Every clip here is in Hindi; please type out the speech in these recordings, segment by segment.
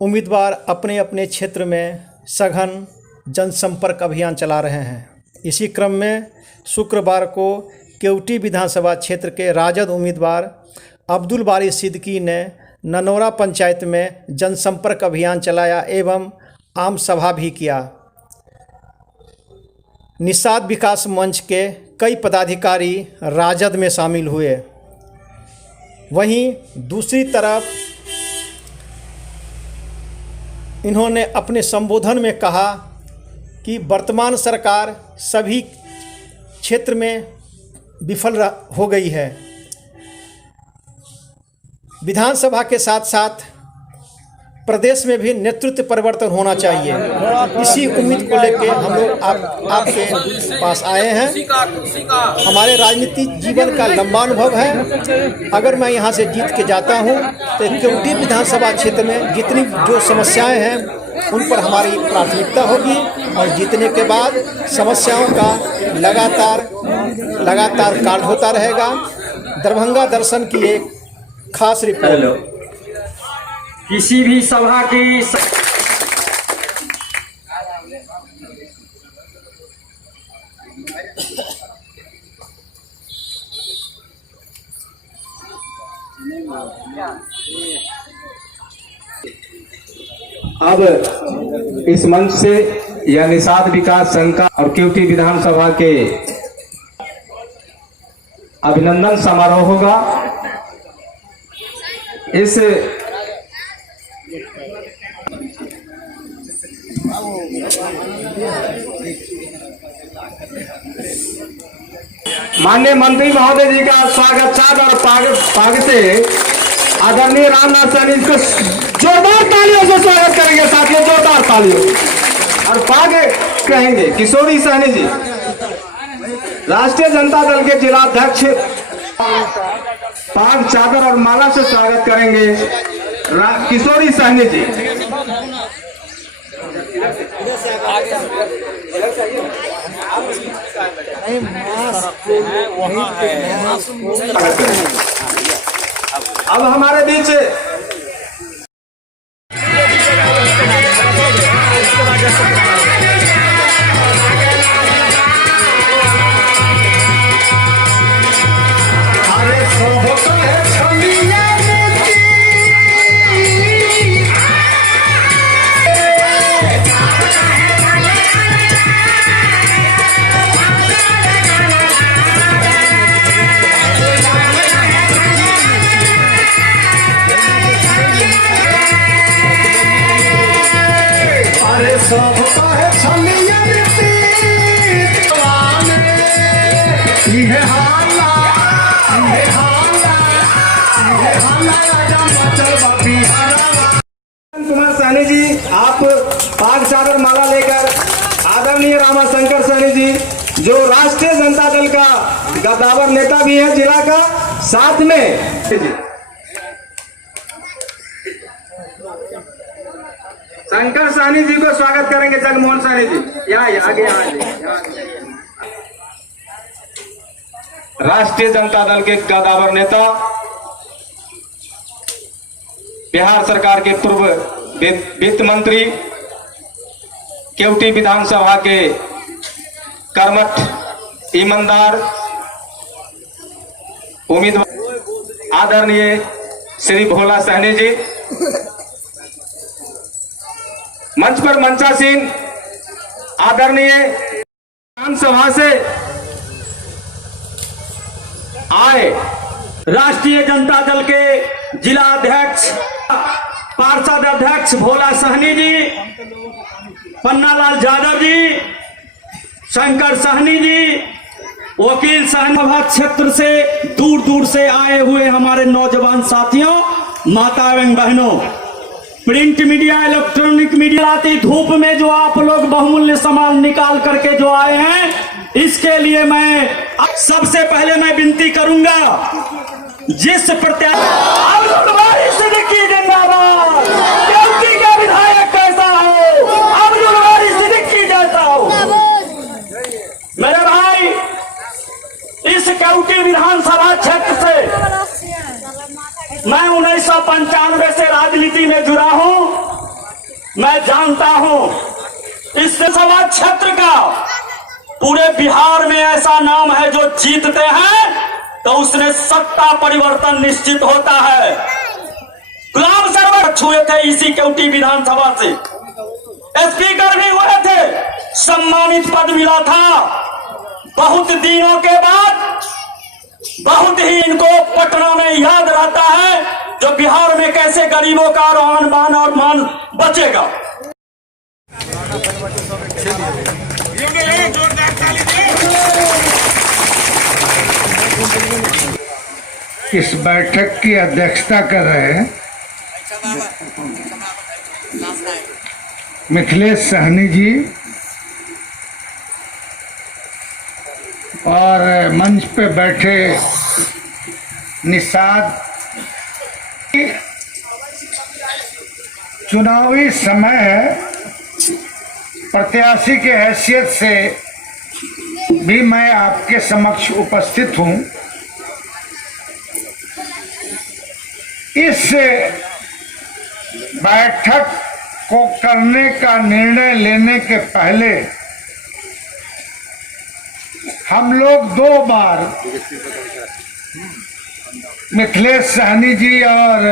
उम्मीदवार अपने अपने क्षेत्र में सघन जनसंपर्क अभियान चला रहे हैं। इसी क्रम में शुक्रवार को केवटी विधानसभा क्षेत्र के राजद उम्मीदवार अब्दुल बारी सिद्दीकी ने ननौरा पंचायत में जनसंपर्क अभियान चलाया एवं आम सभा भी किया। निषाद विकास मंच के कई पदाधिकारी राजद में शामिल हुए। वहीं दूसरी तरफ इन्होंने अपने संबोधन में कहा कि वर्तमान सरकार सभी क्षेत्र में विफल हो गई है। विधानसभा के साथ साथ प्रदेश में भी नेतृत्व परिवर्तन होना चाहिए। इसी उम्मीद को लेकर हम लोग आपके पास आए हैं। हमारे राजनीतिक जीवन का लंबा अनुभव है। अगर मैं यहाँ से जीत के जाता हूँ तो केवटी विधानसभा क्षेत्र में जितनी जो समस्याएं हैं उन पर हमारी प्राथमिकता होगी और जीतने के बाद समस्याओं का लगातार कार्य होता रहेगा। दरभंगा दर्शन की एक खास रिपोर्ट। किसी भी सभा की अब इस मंच से यह निषाद विकास संघ का और केवटी विधानसभा के अभिनंदन समारोह होगा। इस माननीय मंत्री महोदय जी का स्वागत सादर पाग से आदरणीय रामनाथ सहनी को जोरदार तालियों से स्वागत करेंगे। साथियों, जोरदार तालियों। और पाग कहेंगे किशोरी सहनी जी, राष्ट्रीय जनता दल के जिलाध्यक्ष, पाग चादर और माला से स्वागत करेंगे किशोरी सहनी जी। अब हमारे बीच कुमार सहनी जी, आप पाग चादर माला लेकर आदरणीय रामाशंकर सहनी जी जो राष्ट्रीय जनता दल का गद्दावर नेता भी है जिला का, साथ में शंकर सहनी जी को स्वागत करेंगे। जगमोहन सहनी जी यहाँ आगे राष्ट्रीय जनता दल के गद्दावर नेता, बिहार सरकार के पूर्व वित्त मंत्री, केवटी विधानसभा के कर्मठ ईमानदार उम्मीदवार आदरणीय श्री भोला सहनी जी, मंच पर मंचासीन आदरणीय विधानसभा से आए राष्ट्रीय जनता दल के जिला अध्यक्ष, पार्षद अध्यक्ष भोला सहनी जी, पन्नालाल यादव जी, शंकर सहनी जी, वकील सहनी क्षेत्र से दूर दूर से आए हुए हमारे नौजवान साथियों, माता एवं बहनों, प्रिंट मीडिया, इलेक्ट्रॉनिक मीडिया, आती धूप में जो आप लोग बहुमूल्य सामान निकाल करके जो आए हैं, इसके लिए मैं सबसे पहले मैं विनती करूंगा, जिस प्रत्याशी सिद्दीकी जिंदाबाद, केवटी का विधायक कैसा हो, अब्दुल सिद्दीकी जैसा हो। मेरे भाई, इस केवटी विधानसभा क्षेत्र से मैं 1995 से राजनीति में जुड़ा हूं। मैं जानता हूं इस सभा क्षेत्र का पूरे बिहार में ऐसा नाम है जो जीतते हैं तो उसने सत्ता परिवर्तन निश्चित होता है। गुलाम सरवर छुए थे इसी केवटी विधानसभा से, स्पीकर भी हुए थे, सम्मानित पद मिला था। बहुत दिनों के बाद बहुत ही इनको पटना में याद रहता है जो बिहार में कैसे गरीबों का आन बान और मान बचेगा। इस बैठक की अध्यक्षता कर रहे हैं मिथिलेश सहनी जी और मंच पे बैठे निषाद। चुनावी समय है, प्रत्याशी के हैसियत से भी मैं आपके समक्ष उपस्थित हूं। इस बैठक को करने का निर्णय लेने के पहले हम लोग 2 बार मिथिलेश सहनी जी और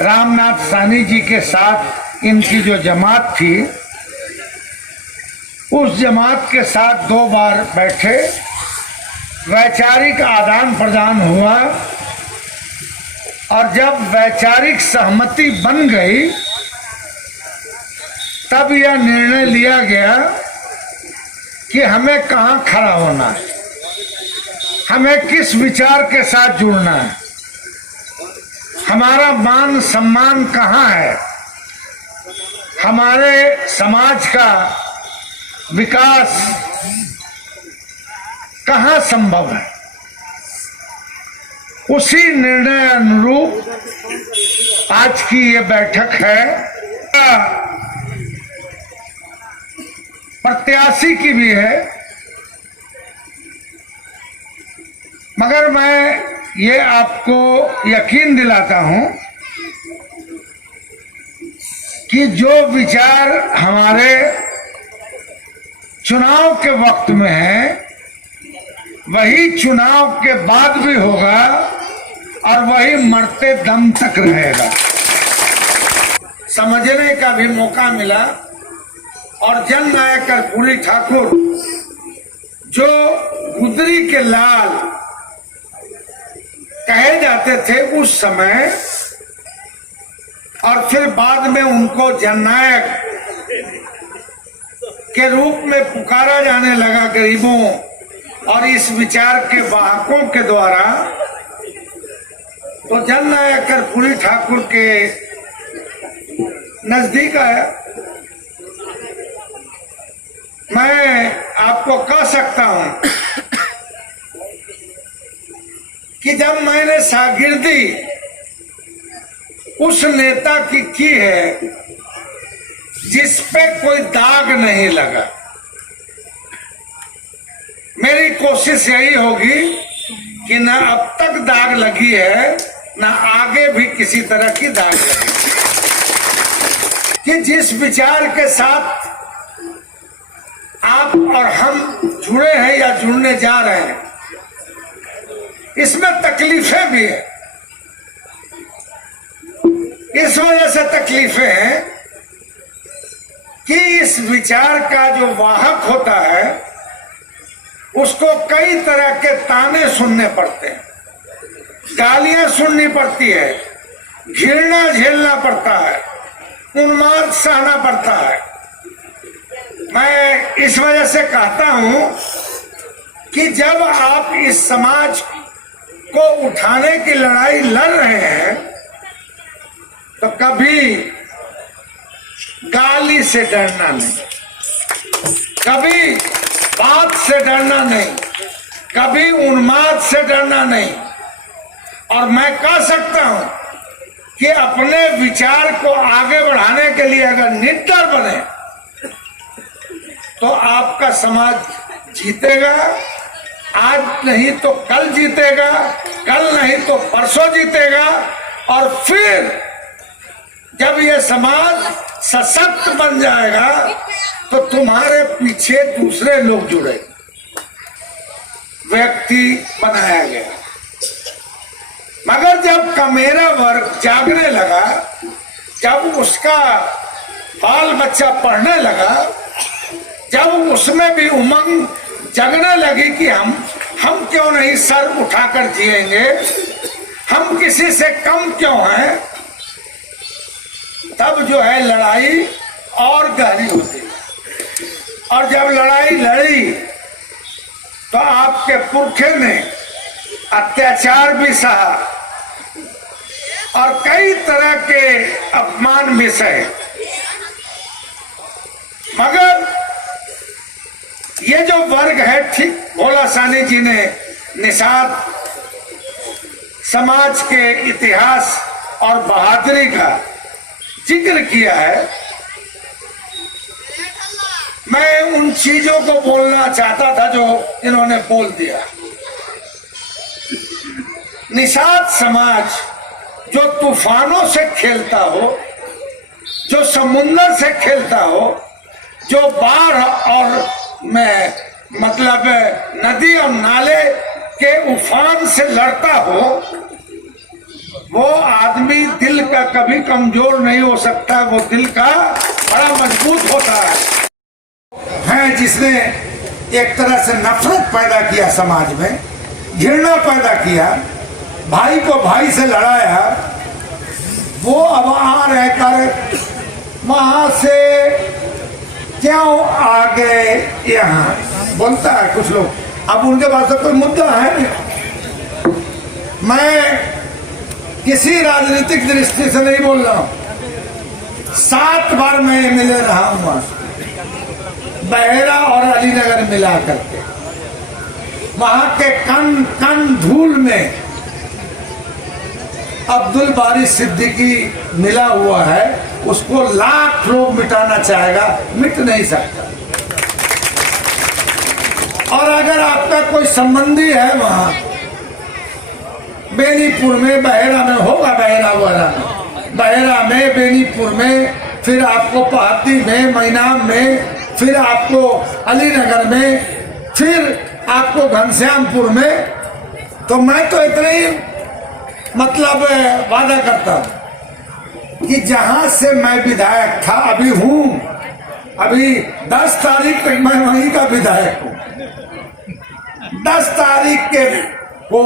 रामनाथ साहनी जी के साथ इनकी जो जमात थी उस जमात के साथ 2 बार बैठे, वैचारिक आदान प्रदान हुआ और जब वैचारिक सहमति बन गई तब यह निर्णय लिया गया कि हमें कहां खड़ा होना है, हमें किस विचार के साथ जुड़ना है, हमारा मान सम्मान कहां है, हमारे समाज का विकास कहां संभव है। उसी निर्णय अनुरूप आज की ये बैठक है। प्रत्याशी की भी है, मगर मैं ये आपको यकीन दिलाता हूं कि जो विचार हमारे चुनाव के वक्त में है वही चुनाव के बाद भी होगा और वही मरते दम तक रहेगा। समझने का भी मौका मिला और जन नायक कर्पूरी ठाकुर जो गुदरी के लाल कहे जाते थे उस समय और फिर बाद में उनको जननायक के रूप में पुकारा जाने लगा गरीबों और इस विचार के वाहकों के द्वारा, तो जननायक कर्पूरी ठाकुर के नजदीक आया। मैं आपको कह सकता हूं कि जब मैंने शागिर्दी उस नेता की है जिस पे कोई दाग नहीं लगा, मेरी कोशिश यही होगी कि ना अब तक दाग लगी है ना आगे भी किसी तरह की दाग लगी, कि जिस विचार के साथ आप और हम जुड़े हैं या जुड़ने जा रहे हैं इसमें तकलीफें भी है। इस वजह से तकलीफें हैं कि इस विचार का जो वाहक होता है उसको कई तरह के ताने सुनने पड़ते हैं, गालियां सुननी पड़ती है, घृणा झेलना पड़ता है, उन्माद सहना पड़ता है। मैं इस वजह से कहता हूं कि जब आप इस समाज को उठाने की लड़ाई लड़ रहे हैं तो कभी गाली से डरना नहीं, कभी बात से डरना नहीं, कभी उन्माद से डरना नहीं। और मैं कह सकता हूं कि अपने विचार को आगे बढ़ाने के लिए अगर निडर बने तो आपका समाज जीतेगा। आज नहीं तो कल जीतेगा, कल नहीं तो परसों जीतेगा और फिर जब ये समाज सशक्त बन जाएगा तो तुम्हारे पीछे दूसरे लोग जुड़े। व्यक्ति बनाया गया, मगर जब कमेरा वर्ग जागने लगा, जब उसका बाल बच्चा पढ़ने लगा, जब उसमें भी उमंग जगने लगी कि हम क्यों नहीं सर उठाकर जिएंगे, हम किसी से कम क्यों हैं, तब जो है लड़ाई और गहरी होती है। और जब लड़ाई लड़ी तो आपके पुरखे ने अत्याचार भी सहा और कई तरह के अपमान भी सहे, मगर ये जो वर्ग है, ठीक भोला साहनी जी ने निषाद समाज के इतिहास और बहादुरी का जिक्र किया है। मैं उन चीजों को बोलना चाहता था जो इन्होंने बोल दिया। निषाद समाज जो तूफानों से खेलता हो, जो समुद्र से खेलता हो, जो बाढ़ और में मतलब नदी और नाले के उफान से लड़ता हो, वो आदमी दिल का कभी कमजोर नहीं हो सकता, वो दिल का बड़ा मजबूत होता है। जिसने एक तरह से नफरत पैदा किया, समाज में घृणा पैदा किया, भाई को भाई से लड़ाया, वो अब आ रहकर वहां से क्यों आ गए यहाँ बोलता है कुछ लोग। अब उनके पास तो कोई मुद्दा है नहीं। मैं किसी राजनीतिक दृष्टि से नहीं बोल रहा हूं। 7 बार मैं मिले रहा हूं वहां, बहेरा और अलीनगर मिला करके। वहां के कन धूल में अब्दुल बारी सिद्दीकी मिला हुआ है, उसको लाख लोग मिटाना चाहेगा, मिट नहीं सकता। और अगर आपका कोई संबंधी है वहां बेनीपुर में, बहेरा में होगा, बहेरा में, बेनीपुर में, फिर आपको पहाती में, मैनाम में, फिर आपको अलीनगर में, फिर आपको घनश्यामपुर में, तो मैं तो इतना ही मतलब वादा करता हूं कि जहां से मैं विधायक था, अभी हूं, अभी 10 तारीख तक मैं वहीं का विधायक हूं। 10 तारीख के को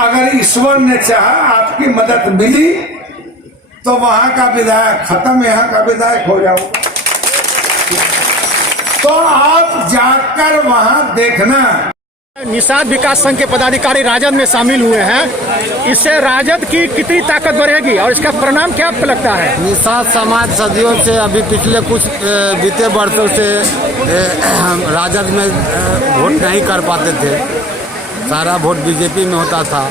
अगर ईश्वर ने चाहा, आपकी मदद मिली, तो वहां का विधायक खत्म, यहाँ का विधायक हो जाओ। तो आप जाकर वहां देखना। निषाद विकास संघ के पदाधिकारी राजद में शामिल हुए हैं, इससे राजद की कितनी ताकत बढ़ेगी और इसका परिणाम क्या आपको लगता है? निषाद समाज सदियों से, अभी पिछले कुछ बीते वर्षों से राजद में वोट नहीं कर पाते थे, सारा वोट बीजेपी में होता था।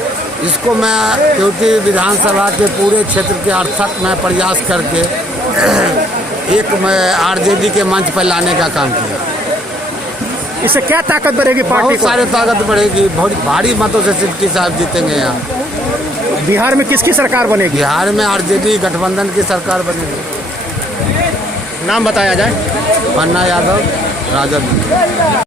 इसको मैं क्योंकि विधानसभा के पूरे क्षेत्र के अर्थक में प्रयास करके एक मैं आरजेडी के मंच पर लाने का काम किया। इससे क्या ताकत बढ़ेगी पार्टी को? बहुत सारे ताकत बढ़ेगी, बहुत भारी मतों से सिद्दीकी साहब जीतेंगे यहाँ। बिहार में किसकी सरकार बनेगी? बिहार में आरजेडी गठबंधन की सरकार बनेगी। नाम बताया जाए। पन्ना यादव, राजद।